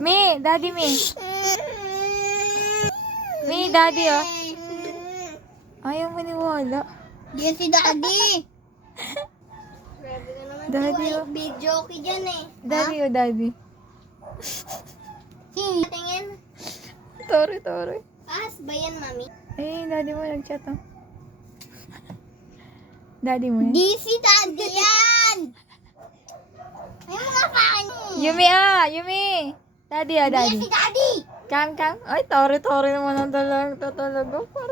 Mi, daddy mi. Mi, daddy oh. Ayaw maniwala. Yan si daddy. Grabe ka naman. Daddy, oh. Video okay dyan eh. Daddy oh, daddy. Sino? Tingin. Tore. Paas ba yan, mami? Eh, daddy mo nag-chat oh. Daddy mo yan. Di si daddy yan! Ay, mga pakin. Yumi ah, Yumi. Daddy ah, Di daddy. si daddy! Kam. Ay, tore naman ang talaga.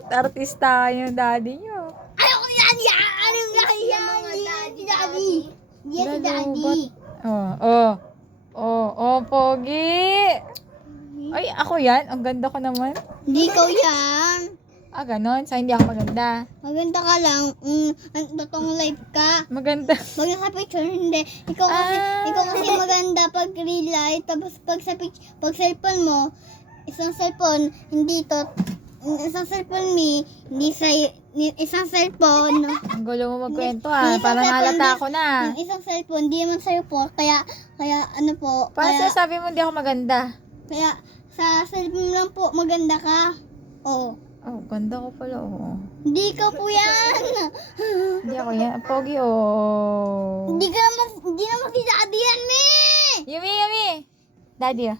Artista yung daddy nyo. Ayoko ni daddy! Anong daddy yan? Di si daddy! Di si daddy! Pogi. Ay, ako yan. Ang ganda ko naman. Hindi ikaw yan. Ah, ganon. Sa hindi ako maganda. Maganda ka lang. Totoong live ka. Maganda. Pag nasa picture, hindi. Ikaw kasi maganda pag real life. Tapos pag sa pag cellphone mo, isang cellphone, hindi to. Isang cellphone hindi sa isang cellphone. Ang gulo mo magkwento ah. Parang halata ako na. Isang cellphone, hindi naman sa'yo po. Kaya ano po. Parang sinasabi mo hindi ako maganda. Kaya sa cellphone lang po, maganda ka. Oo. Oh, ganda ko pala oh. Hindi ka po yan. Hindi ako yan. Pogi oh. Hindi naman si daddy yan, me. Yumi. Daddy ah.